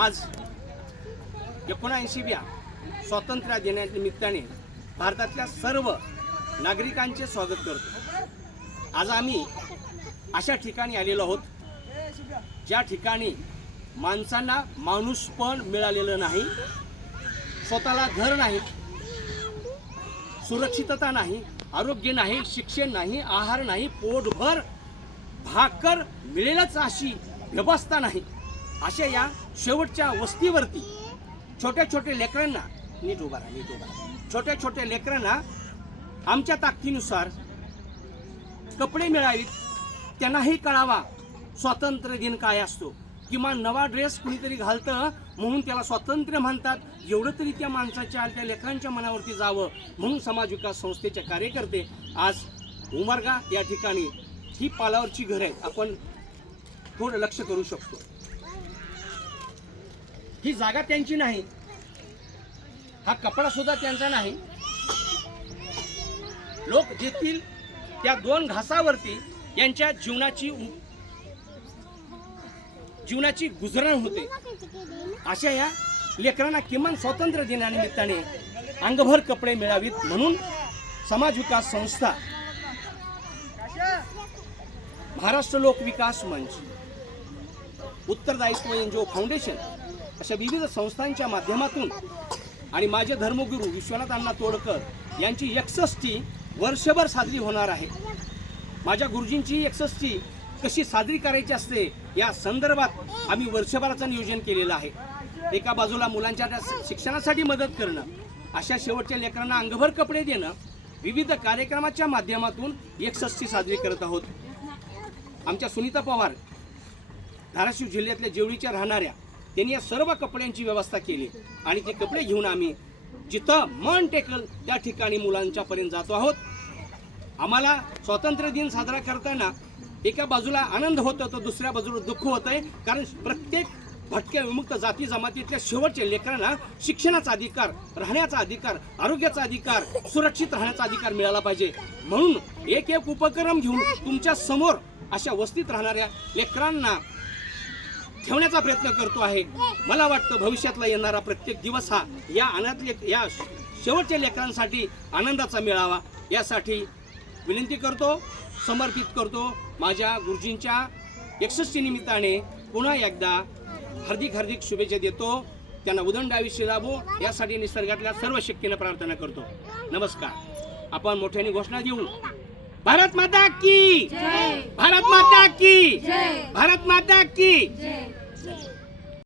आज एकोणऐंशीव्या स्वातंत्र्य दिनानिमित्ताने भारतातल्या सर्व नागरिकांचे स्वागत करतो. आज आम्ही अशा ठिकाणी आलेलो आहोत ज्या ठिकाणी माणसांना माणूस पण मिळालेलं नाही स्वतःला घर नाही सुरक्षितता नाही आरोग्य नाही शिक्षण नाही आहार नाही पोटभर भाकर मिळेलच अशी व्यवस्था नाही. अशा या शेवटच्या वस्तीवरती छोट्या छोट्या लेकरांना नीट उभा राहा नीट उभा राहा. छोट्या छोट्या लेकरांना आमच्या ताकदीनुसार कपडे मिळावीत त्यांनाही कळावा स्वातंत्र्य दिन काय असतो. किमान नवा ड्रेस कुणीतरी घालतं म्हणून त्याला स्वातंत्र्य म्हणतात. एवढं तरी त्या माणसाच्या त्या लेकरांच्या मनावरती जावं म्हणून समाज विकास संस्थेचे कार्यकर्ते आज उमरगा या ठिकाणी ही पालावरची घरं आहेत. आपण थोडं लक्ष करू शकतो. ही जागा त्यांची नाही. हा कपडा सुद्धा त्यांचा नाही. लोक जेथील त्या दोन घासावरती यांच्या जीवनाची जीवनाची गुजरण होते. अशा या लेकरांना किमान स्वातंत्र्य दिनानिमित्ताने अंगभर कपडे मिळावीत म्हणून समाज विकास संस्था महाराष्ट्र लोक विकास मंच उत्तरदायित्व एनजीओ फाउंडेशन अशा विविध संस्थांच्या माध्यमातून आणि माझे धर्मगुरू विश्वनाथ अण्णा तोडकर यांची एकसष्टी वर्षभर साजरी होणार आहे. माझ्या गुरुजींची एकसष्टी कशी साजरी करायची असते या संदर्भात आम्ही वर्षभराचं नियोजन केलेलं आहे. एका बाजूला मुलांच्या शिक्षणासाठी मदत करणं अशा शेवटच्या लेकरांना अंगभर कपडे देणं विविध कार्यक्रमाच्या माध्यमातून एकसष्टी साजरी करत आहोत. आमच्या सुनीता पवार धाराशिव जिल्ह्यातल्या जेवळीच्या राहणाऱ्या त्यांनी या सर्व कपड्यांची व्यवस्था केली. आणि ते कपडे घेऊन आम्ही जिथं मन टेकल त्या ठिकाणी मुलांच्या पर्यंत जातो आहोत. आम्हाला स्वातंत्र्य दिन साजरा करताना एका बाजूला आनंद होतो तर दुसऱ्या बाजूला दुःख होत आहे. कारण प्रत्येक भटक्या विमुक्त जाती जमातीतल्या शेवटच्या लेकरांना शिक्षणाचा अधिकार राहण्याचा अधिकार आरोग्याचा अधिकार सुरक्षित राहण्याचा अधिकार मिळाला पाहिजे. म्हणून एक एक उपक्रम घेऊन तुमच्यासमोर अशा वस्तीत राहणाऱ्या लेकरांना ठेवण्याचा प्रयत्न करतो आहे. मला वाटतं भविष्यातला येणारा प्रत्येक दिवस हा या अनाथ लेक या शेवटच्या लेकरांसाठी आनंदाचा मिळावा. यासाठी विनंती करतो समर्पित करतो माझ्या गुरुजींच्या एकसष्टी निमित्ताने पुन्हा एकदा हार्दिक हार्दिक शुभेच्छा देतो. त्यांना उदंड आयुष्य लाभो. यासाठी निसर्गातल्या सर्व शक्तीनं प्रार्थना करतो. नमस्कार. आपण मोठ्याने घोषणा देऊ. भारत माता की! भारत माता की! भारत माता की! Yay.